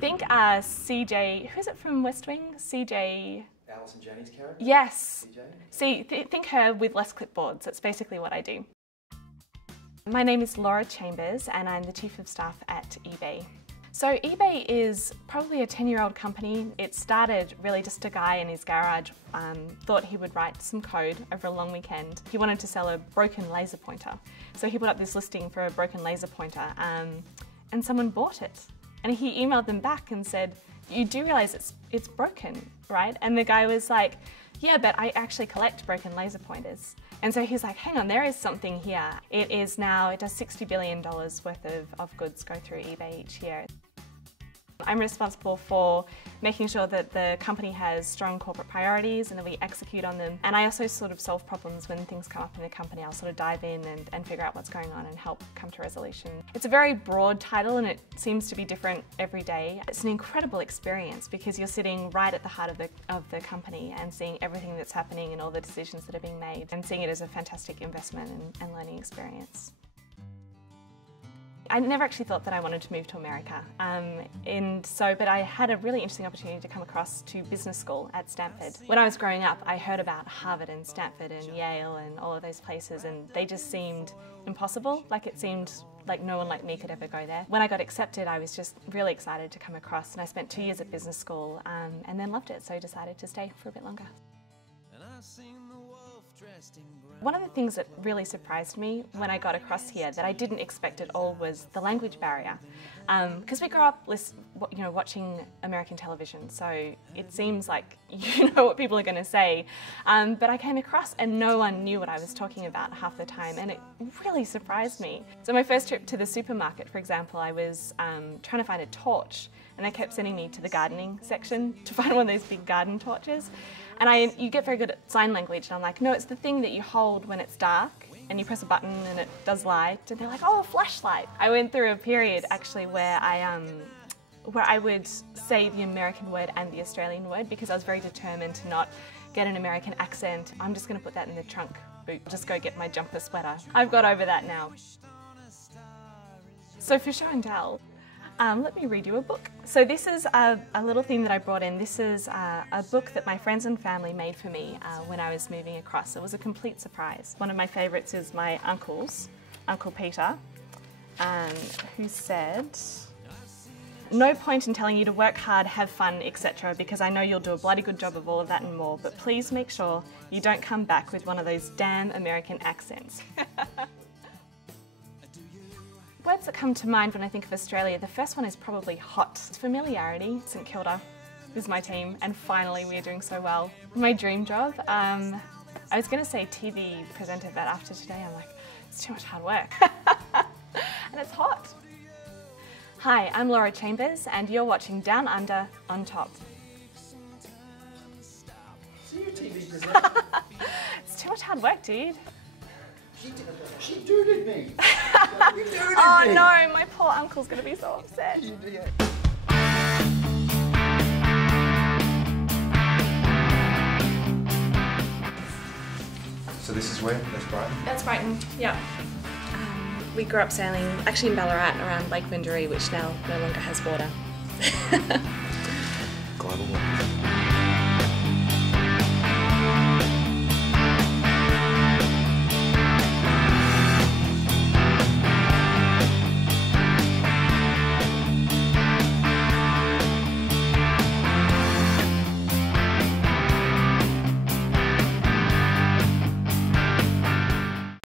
Think CJ, who's it from West Wing? CJ... Alison Janney's character? Yes. CJ? See, think her with less clipboards. That's basically what I do. My name is Laura Chambers and I'm the Chief of Staff at eBay. So eBay is probably a 10-year-old company. It started really just a guy in his garage thought he would write some code over a long weekend. He wanted to sell a broken laser pointer. So he put up this listing for a broken laser pointer and someone bought it. And he emailed them back and said, "You do realise it's broken, right?" And the guy was like, "Yeah, but I actually collect broken laser pointers." And so he's like, "Hang on, there is something here." It does $60 billion worth of goods go through eBay each year. I'm responsible for making sure that the company has strong corporate priorities and that we execute on them. And I also sort of solve problems when things come up in the company. I'll sort of dive in and figure out what's going on and help come to resolution. It's a very broad title and it seems to be different every day. It's an incredible experience because you're sitting right at the heart of the company and seeing everything that's happening and all the decisions that are being made and seeing it as a fantastic investment and learning experience. I never actually thought that I wanted to move to America, but I had a really interesting opportunity to come across to business school at Stanford. When I was growing up, I heard about Harvard and Stanford and Yale and all of those places, and they just seemed impossible. Like it seemed like no one like me could ever go there. When I got accepted, I was just really excited to come across, and I spent 2 years at business school and then loved it, so I decided to stay for a bit longer. One of the things that really surprised me when I got across here that I didn't expect at all was the language barrier. Because we grew up watching American television, so it seems like you know what people are going to say. But I came across and no one knew what I was talking about half the time, and it really surprised me. So my first trip to the supermarket, for example, I was trying to find a torch, and they kept sending me to the gardening section to find one of those big garden torches. And you get very good at sign language, and I'm like, "No, it's the thing that you hold when it's dark and you press a button and it does light." And they're like, "Oh, a flashlight." I went through a period actually where I would say the American word and the Australian word because I was very determined to not get an American accent. I'm just going to put that in the trunk boot, just go get my jumper sweater. I've got over that now. So for show and tell, let me read you a book. So this is a little thing that I brought in. This is a book that my friends and family made for me when I was moving across. It was a complete surprise. One of my favourites is my uncle's, Uncle Peter, who said, "No point in telling you to work hard, have fun, etc. because I know you'll do a bloody good job of all of that and more, but please make sure you don't come back with one of those damn American accents." Words that come to mind when I think of Australia, the first one is probably hot. It's familiarity. St Kilda is my team, and finally we are doing so well. My dream job, I was going to say TV presenter, but after today I'm like, it's too much hard work. And it's hot. Hi, I'm Laura Chambers, and you're watching Down Under on Top. So you're a TV presenter? It's too much hard work, dude. She dooted me. Oh no, my poor uncle's going to be so upset. So this is where? That's Brighton? That's Brighton, yeah. We grew up sailing, actually in Ballarat, around Lake Minderee, which now no longer has water. Global warming.